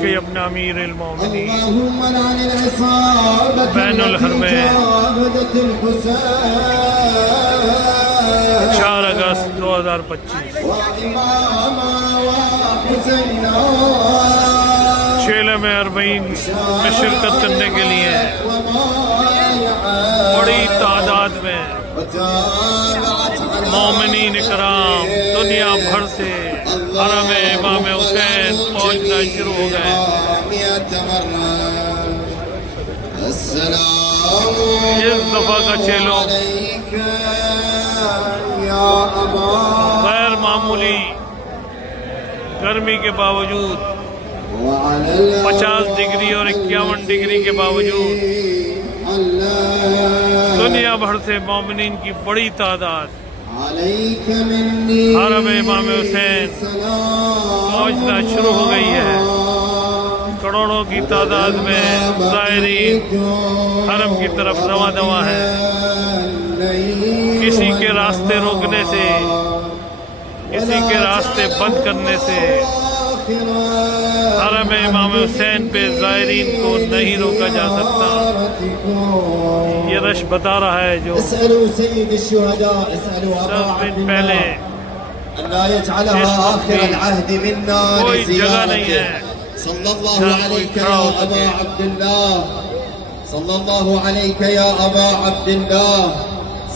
के अपने अमीर बैनुल हरमैन 4 अगस्त 2025 शेला में अरबईन में शिरकत करने के लिए बड़ी तादाद में मोमिनीन कराम दुनिया भर से हरम इमाम हुसैन पहुंचना शुरू हो गए। इस दफा का चेलो गैर मामूली गर्मी के बावजूद 50 डिग्री और 51 डिग्री के बावजूद दुनिया भर से मोमिनीन की बड़ी तादाद हरम इमाम हुसैन पहुंचना शुरू हो गई है। करोड़ों की तादाद में ज़ायरीन हरम की तरफ रवा दवा है। किसी के रास्ते रोकने से, किसी के रास्ते बंद करने से हरम इमाम हुसैन पे ज़ायरीन को नहीं रोका जा सकता। ये रश बता रहा है जो 10 दिन पहले कोई जगह नहीं है। सल्लल्लाहु अलैका या अबा अब्दुल्लाह, सल्लल्लाहु अलैका या अबा अब्दुल्लाह,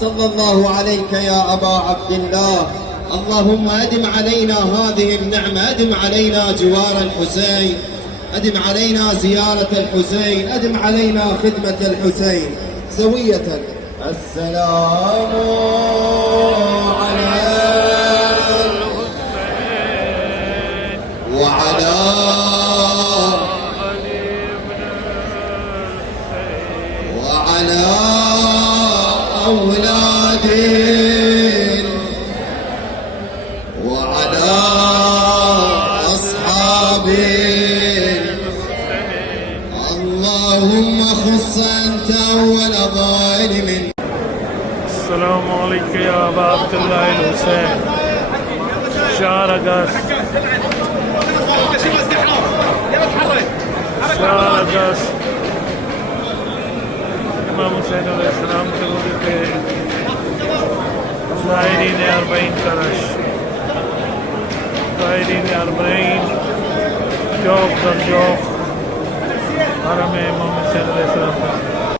सल्लल्लाहु अलैका या अबा अब्दुल्लाह। اللهم أدم علينا هذه النعمة، أدم علينا جوار الحسين، أدم علينا زيارة الحسين، أدم علينا خدمة الحسين سوية. السلام على الحسين وعلى أولاده وعلى أصحابه. اللهم خص أنت أول ظالم. السلام عليكم يا أبا عبد الله الحسين 4 अगस्त 4 अगस्त इमाम हुसैन अलैहिस्सलाम के रोज़े पे ज़ायरीन अरबईन का रश, ज़ायरीन अरबईन चौक दर चौक हरम इमाम हुसैन अलैहिस्सलाम